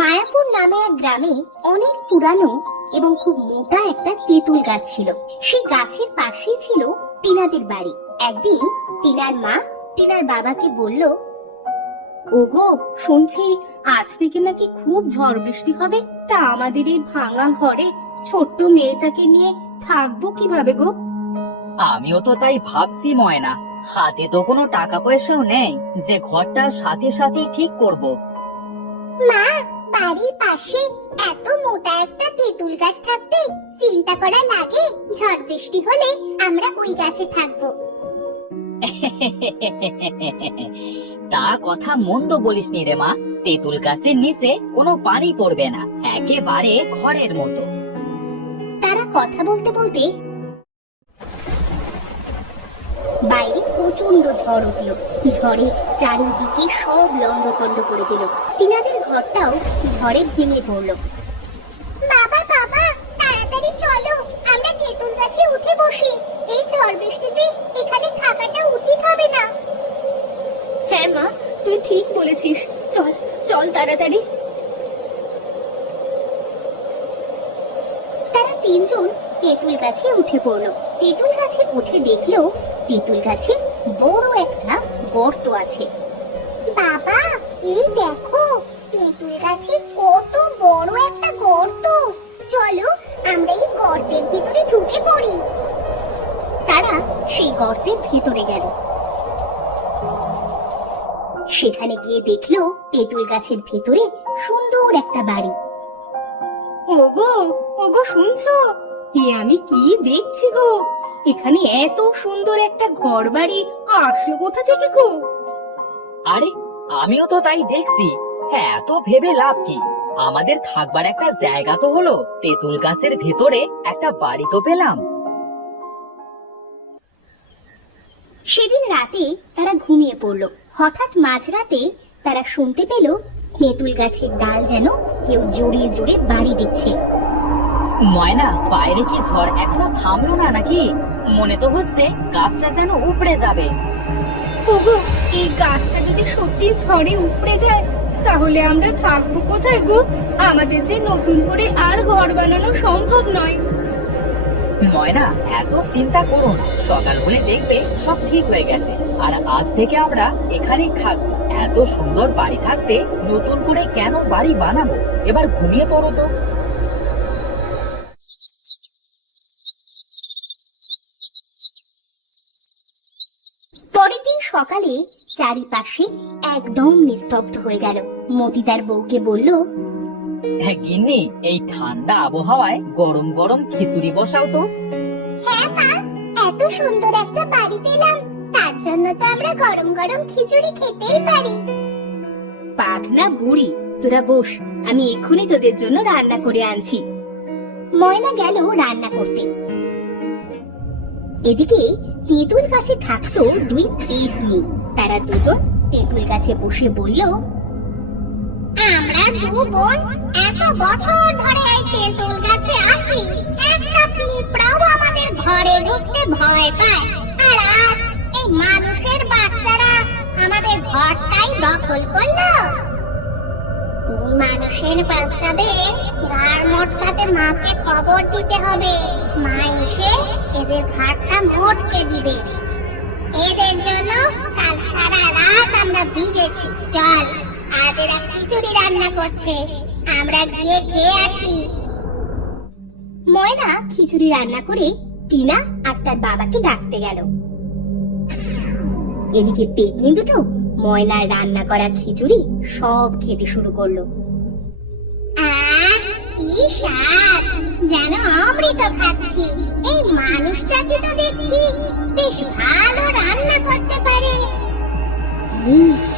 মায়াপুর নামে এক গ্রামে অনেক পুরানো এবং খুব মোটা একটা তেঁতুল গাছ ছিল। সেই গাছের পাশেই ছিল টিনাদের বাড়ি। একদিন টিনার মা টিনার বাবাকে বলল, ওগো, শুনছি আজ থেকে নাকি খুব ঝড় বৃষ্টি হবে। তা আমাদের এই ভাঙা ঘরে ছোট্ট মেয়েটাকে নিয়ে থাকবো কিভাবে গো? আমিও তো তাই ভাবছি ময়না, হাতে তো কোনো টাকা পয়সাও নেই যে ঘরটা সাথে সাথেই ঠিক করব। মা, বাড়ির পাশে এত মোটা একটা তেঁতুল গাছ থাকতে চিন্তা করা লাগে ঝড় বৃষ্টি হলে আমরা ওই গাছে থাকবো। তা কথা মন্দ বলিসনি রে মা, তেঁতুল গাছের নিচে কোনো পানি পড়বে না, একেবারে ঘরের মতো। তারা কথা বলতে বলতে বাইরে প্রচন্ড ঝড় উঠল। ঝড়ে চারিদিকে সব লন্ডভন্ড করে দিল। টিনাদের ঘরটাও ঝড়ে ভেঙে পড়ল। বাবা বাবা, তাড়াতাড়ি চলো, আমরা তেঁতুল গাছে উঠে বসি। এই ঝড় বৃষ্টিতে এখানে থাকাটা উচিত হবে না। হ্যাঁ মা, তুই ঠিক বলেছিস, চল চল তাড়াতাড়ি। তারা তিনজন তেঁতুল গাছে উঠে পড়লো। তেঁতুল গাছে উঠে দেখলো তেঁতুল গাছে বড় একটা গর্ত আছে। বাবা, এই দেখো তেঁতুল গাছে কত বড় একটা গর্ত। চলো আমরা এই গর্তের ভিতরে ঢুকে পড়ি। তারা সেই গর্তের ভিতরে গেল। সেখানে গিয়ে দেখলো তেঁতুল গাছের ভিতরে সুন্দর একটা বাড়ি। ওগো, ওগো শুনছো? আমি কি দেখছি গো? এখানে এত সুন্দর একটা ঘর বাড়ি আসলো কোথা থেকে গো? আরে আমিও তো তাই দেখছি। হ্যাঁ, এত ভেবে লাভ কি? আমাদের থাকবার একটা জায়গা তো হলো, তেঁতুল গাছের ভেতরে একটা বাড়ি তো পেলাম। সেদিন রাতে তারা ঘুমিয়ে পড়লো। হঠাৎ মাঝরাতে তারা শুনতে পেল তেঁতুল গাছের ডাল যেন কেউ জোরে জোরে বাড়ি দিচ্ছে। ময়না, বাইরে কি ঝড় এখনো থামলো না নাকি? মনে তো হচ্ছে গাছটা যেন উপড়ে যাবে। ওগো, এই গাছটা যদি সত্যি ঝড়ে উপড়ে যায় তাহলে আমরা থাকবো কোথায় গো? আমাদের যে নতুন করে আর ঘর বানানো সম্ভব নয়। ময়না, এত চিন্তা করো না, সকাল হলে দেখবে সব ঠিক হয়ে গেছে। আর আজ থেকে আমরা এখানেই থাকবো। এত সুন্দর বাড়ি থাকতে নতুন করে কেন বাড়ি বানাবো? এবার ঘুমিয়ে পড়ো তো। পরের দিন সকালে চারিপাশে একদম নিস্তব্ধ হয়ে গেল। মতি তার বউকে বলল, হ্যাঁ গিন্নি, এই ঠান্ডা আবহাওয়ায় গরম গরম খিচুড়ি বসাও তো। হ্যাঁ মা, এত সুন্দর একটা বাড়ি পেলাম, তার জন্য তো আমরা গরম গরম খিচুড়ি খেতেই পারি। পাখনা বুড়ি, তোরা বস, আমি এক্ষুনি তোদের জন্য রান্না করে আনছি। ময়না গেল রান্না করতে। এদিকে তেঁতুল গাছে থাকতো দুই পেতনি। তারা দুজন তেঁতুল গাছে বসে বলল, আমরা দু বোন এত বছর ধরে এই তেঁতুল গাছে আছি, একটা পিঁপড়াও আমাদের ঘরে ঢুকতে ভয় পায়। আর আজ এই মানুষের বাচ্চারা আমাদের ঘরটাই দখল করলো। এই মানুষের বাচ্চাদের গার মটকাতে মাকে খবর দিতে হবে। মা এসে এদের ঘাটটা মটকে দিবে। এদের জন্য কাল সারা রাত আমরা ভিজেছি। চল, আজ এরা খিচুড়ি রান্না করছে, আমরা গিয়ে খেয়ে আসি। ময়না খিচুড়ি রান্না করে টিনা আর তার বাবাকে ডাকতে গেল। এদিকে পেতনি দুটো ময়নার রান্না করা খিচুড়ি সব খেতে শুরু করলো। কি স্বাদ, যেন অমৃত খাচ্ছি। এই মানুষটাকে তো দেখছি বেশ ভালো রান্না করতে পারে।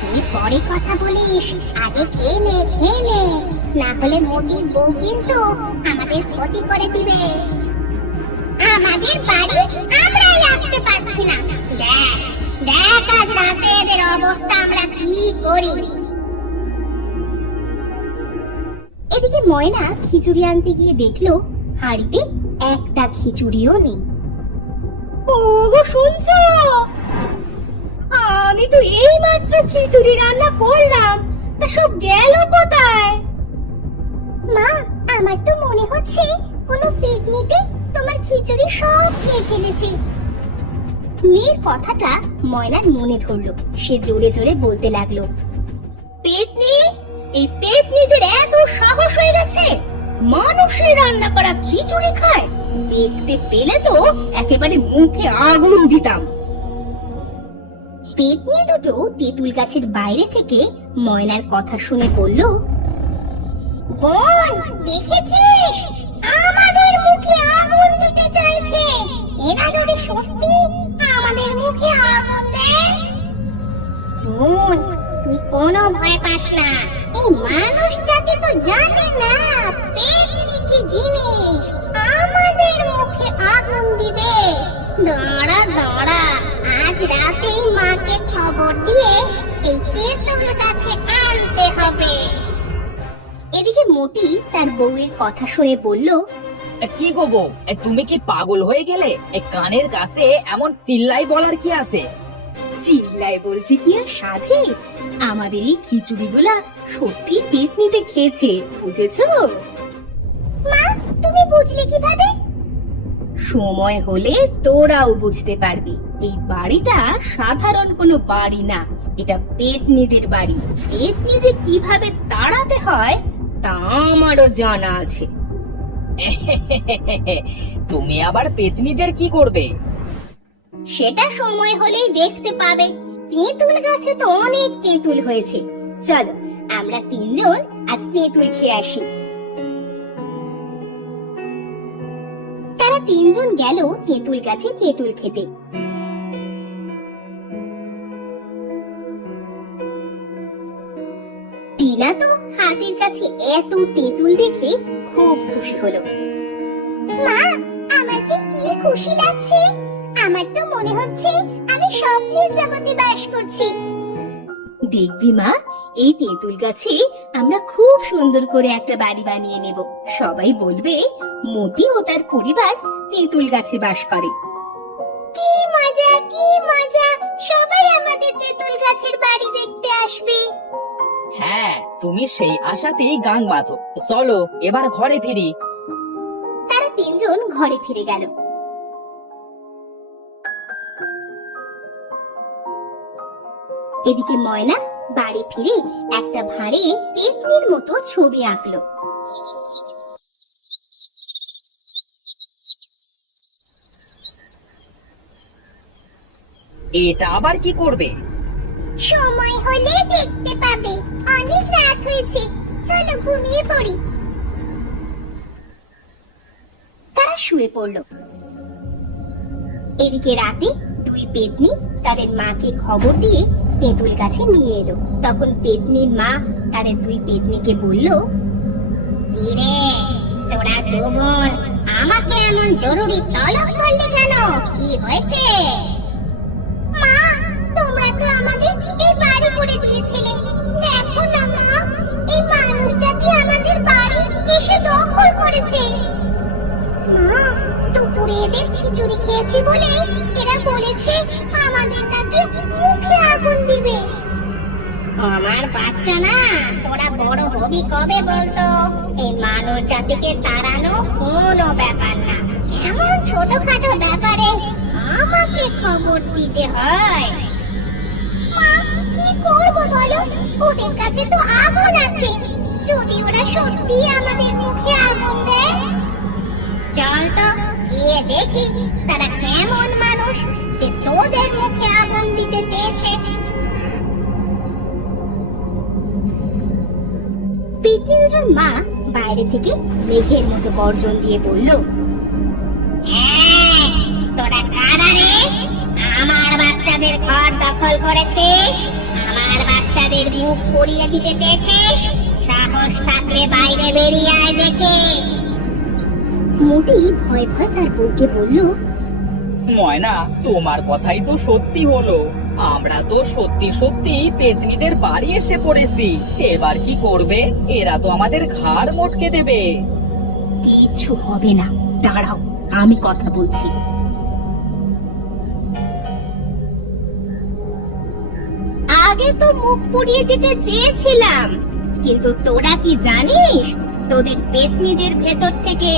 তুই পরে কথা বলিস, আগে খেয়ে নে, না হলে মোটির বউ কিন্তু আমাদের ক্ষতি করে দিবে। আমাদের বাড়ি আমরাই আসতে পারছি না। দেখ দেখ আজ রাতে এদের অবস্থা আমরা কি করি। এদিকে ময়না খিচুড়ি আনতে গিয়ে দেখলো হাঁড়িতে একটা খিচুড়িও নেই। ওগো শুনছো? আমি তো এই মাত্র খিচুড়ি রান্না করলাম, তা সব গেল কোথায়? মা, আমার তো মনে হচ্ছে কোনো পেতনিতে তোমার খিচুড়ি সব খেয়ে ফেলেছে। মেয়ের কথাটা ময়নার মনে ধরলো। সে জোরে জোরে বলতে লাগলো, পেতনি, এই পেতনিদের এত সাহস হয়ে গেছে, মানুষের রান্না করা খিচুড়ি খায়? দেখতে পেলে তো একেবারে মুখে আগুন দিতাম। পেতনি দুটো তেঁতুল গাছের বাইরে থেকে ময়নার কথা শুনে বলল, বোন, দেখেছিস, আমাদের মুখে আগুন দিতে চাইছে। এরা যদি সত্যি আমাদের মুখে আগুন দেয়। বোন, তুই কোনো ভয় পাস না। এই মানুষ জাতি তো জানে না পেতনি কি জিনিস আমাদের মুখে আগুন দিবে। দাঁড়া দাঁড়া, আজ রাতেই মাকে খবর দিয়ে এই তেঁতুল গাছে আনতে হবে। এদিকে মতি তার বউয়ের কথা শুনে বলল, কি গো বউ, তুমি কি পাগল হয়ে গেলে? কানের কাছে এমন চিল্লাই বলার কি আছে? চিল্লায় বলছি কি আর সাধে, আমাদের এই খিচুড়িগুলা সত্যি পেতনিতে খেয়েছে, বুঝেছো? মা, তুমি বুঝলে কিভাবে? সময় হলে তোরাও বুঝতে পারবি। এই বাড়িটা সাধারণ কোনো বাড়ি না, এটা পেতনিদের বাড়ি। পেতনি যে কিভাবে তাড়াতে হয় তা আমারও জানা আছে। তুমি আবার পেতনিদের কি করবে? সেটা সময় হলেই দেখতে পাবে। তেঁতুল গাছে তো অনেক তেঁতুল হয়েছে। চলো আমরা তিনজন আজ তেঁতুল খেয়ে আসি। তারা তিনজন গেল তেঁতুল গাছে তেঁতুল খেতে। টিনা তো হাতের কাছে এত তেঁতুল দেখে খুব খুশি হলো। মা, আমার যে কি খুশি লাগছে! আমার তো মনে হচ্ছে আমি স্বপ্নের জগতে বাস করছি। দেখবি মা, এই তেঁতুল গাছে আমরা খুব সুন্দর করে একটা বাড়ি বানিয়ে নেব। সবাই বলবে মতি ও তার পরিবার তেঁতুল গাছে বাস করে। কি মজা, কি মজা! সবাই আমাদের তেঁতুল গাছের বাড়ি দেখতে আসবে। হ্যাঁ, তুমি সেই আশাতেই গান বাঁধো। চলো এবার ঘরে ফিরি। তারা তিনজন ঘরে ফিরে গেল। এদিকে ময়না বাড়ি ফিরে একটা ভাঁড়ে পেতনির মতো ছবি আঁকলো। এটা আবার কি করবে? সময় হলে দেখতে পাবে। অনেক রাত হয়েছে, চলো ঘুমিয়ে পড়ি। তারা শুয়ে পড়ল। এদিকে রাতে দুই পেতনি তাদের মাকে খবর দিয়ে তেঁতুল গাছে নিয়ে এলো। তখন পেতনির মা তাদের দুই পেতনিকে বলল, কি রে, তোরা দু বোন আমাকে এমন জরুরি তলব করলে কেন? কি হয়েছে? মা, তোমরা তো আমাদের এই বাড়ি করে দিয়েছিলে। দেখো না মা, এই মানুষ জাতি আমাদের বাড়ি এসে দখল করেছে। মা, দুপুরে এদের খিচুড়ি খেয়েছি বলে এরা বলেছে আমাদের নাকি মুখে আগুন দিবে। আমার বাচ্চা না, তোরা বড় হবি কবে বলতো? এই মানব জাতিকে তাড়ানো কোনো ব্যাপার না। এমন ছোটখাটো ব্যাপারে আমাকে খবর দিতে হয়। মা, কি করব বলো? ওদের কাছে তো আগুন আছে। যদি ওরা সত্যি আমাদের মুখে আগুন দেয়, চল তো গিয়ে দেখি তারা কেমন মানুষ যে তোদের মুখে আগুন দিতে চেয়েছে। পেতনি দুটোর মা বাইরে থেকে মেঘের মতো গর্জন দিয়ে বলল, তোরা কারা রে? আমার বাচ্চাদের ঘর দখল করেছিস, আমার বাচ্চাদের মুখ পুড়িয়ে দিতে চেয়েছিস। সাহস থাকলে বাইরে বেরিয়ে আয় দেখি। মতি ভয় ভয় তার বউকে বলল, ময়না, তোমার কথাই তো সত্যি হলো। আমরা তো সত্যি সত্যি পেতনিদের বাড়ি এসে পড়েছি। এবার কি করবে? এরা তো আমাদের ঘাড় মটকে দেবে। কিছু হবে না, দাঁড়াও, আমি কথা বলছি। আজ আগে তো মুখ পুড়িয়ে দিতে চেয়েছিলাম, কিন্তু তোরা কি জানিস তোদের পেতনিদের ভেতর থেকে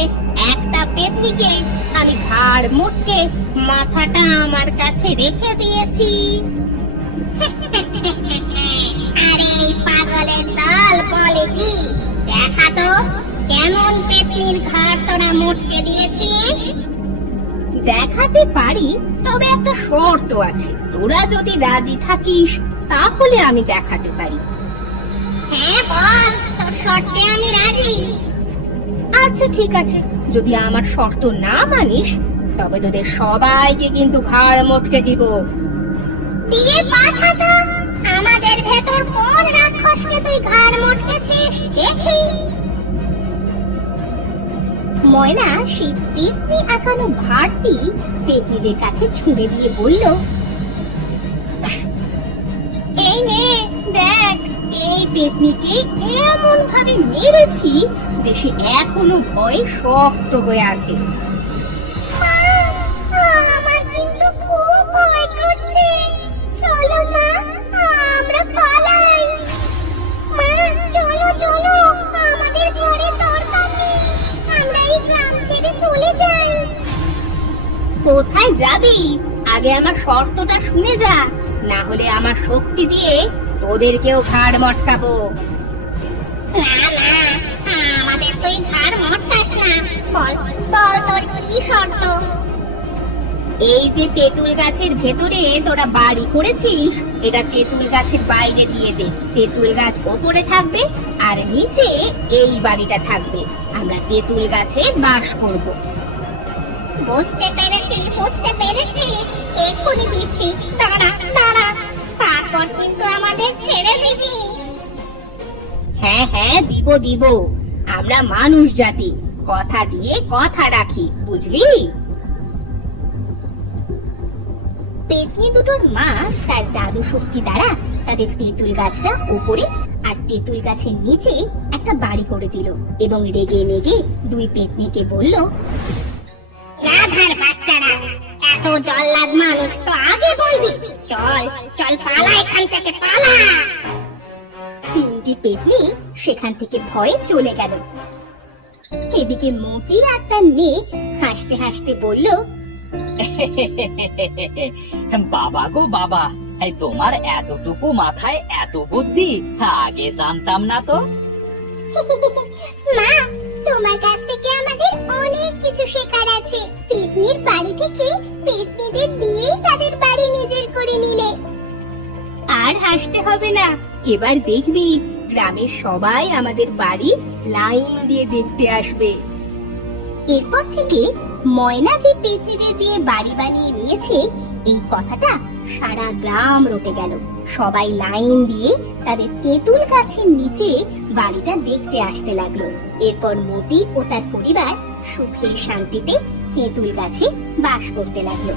একটা পেতনিকে আমি ঘাড় মোটকে মাথাটা আমার কাছে রেখে দিয়েছি। আরে এই পাগলের দল বলে কি, দেখা তো কেমন পেতনির ঘাড় তোরা মোটকে দিয়েছিস। দেখাতে পারি, তবে একটা শর্ত আছে। তোরা যদি রাজি থাকিস তাহলে আমি দেখাতে পারি। হ্যাঁ বল, তোর শর্তে আমি রাজি। আচ্ছা ঠিক আছে, যদি আমার শর্ত না মানিস তবে তোদের সবাইকে কিন্তু ঘাড় মোটকে দিব। দিয়ে পাঠা তো, আমাদের ভেতর কোন রাক্ষসকে তুই ঘাড় মোটকেছিস দেখি। ময়না সেই পেতনি আঁকানো ভাঁড়টি পেতনিদের কাছে ছুঁড়ে দিয়ে বলল, এই নে দেখ, এই পেতনিকে এমন ভাবে মেরেছি যে সে এখনো ভয়ে শক্ত হয়ে আছে। আমার কিন্তু খুব ভয় করছে, চলো মা আমরা পালাই। মা চলো চলো, আমাদের ঘরে দরকার নেই, আমরা এই গ্রাম ছেড়ে চলে যাই। কোথায় যাবি? আগে আমার শর্তটা শুনে যা, না হলে আমার শক্তি দিয়ে তোদেরকেও ঘাড় মটকাবো। না না, আমাদের তুই ঘাড় মটকাস না, বল বল তোর কি শর্ত। এই যে তেঁতুল গাছের ভেতরে তোরা বাড়ি করেছিস, এটা তেঁতুল গাছের বাইরে দিয়ে দে। তেঁতুল গাছ ওপরে থাকবে আর নিচে এই বাড়িটা থাকবে। আমরা তেঁতুল গাছে বাস করব। বুঝতে পেরেছি বুঝতে পেরেছি, এক্ষুনি দিচ্ছি, দাঁড়া দাঁড়া, তারপর কিন্তু আমাদের ছেড়ে দিবি। হ্যাঁ হ্যাঁ দিব দিব, আমরা মানুষ জাতি, কথা দিয়ে কথা রাখি, বুঝলি? পেতনি দুটোর মা তার জাদু শক্তি দ্বারা তাদের তেঁতুল গাছটা উপরে আর তেঁতুল গাছের নিচে একটা বাড়ি করে দিল এবং রেগে মেগে দুই পেতনিকে বলল, রাধার বাচ্চারা, এত জল্লাদ মানুষ তো আগে বলবি, চল চল পালা এখান থেকে পালা। তিনটি পেতনি সেখান থেকে ভয়ে চলে গেল। এদিকে মোটি আর তার মেয়ে হাসতে হাসতে বলল, বাবা গো বাবা, এই তোমার এতটুকু মাথায় এত বুদ্ধি, আগে জানতাম না তো। মা, তোমার কাছ থেকে আমাদের অনেক কিছু শেখার আছে। পেতনির বাড়ি থেকে পেতনিদের দিয়েই তাদের বাড়ি নিজের করে নিলে। আর হাসতে হবে না, এবার দেখবি গ্রামের সবাই আমাদের বাড়ি লাইন দিয়ে দেখতে আসবে। এরপর থেকে ময়না যে পেতনিদের দিয়ে বাড়ি বানিয়ে নিয়েছে, এই কথাটা সারা গ্রাম রটে গেল। সবাই লাইন দিয়ে তাদের তেঁতুল গাছের নিচে বাড়িটা দেখতে আসতে লাগলো। এরপর মতি ও তার পরিবার সুখে শান্তিতে তেঁতুল গাছে বাস করতে লাগলো।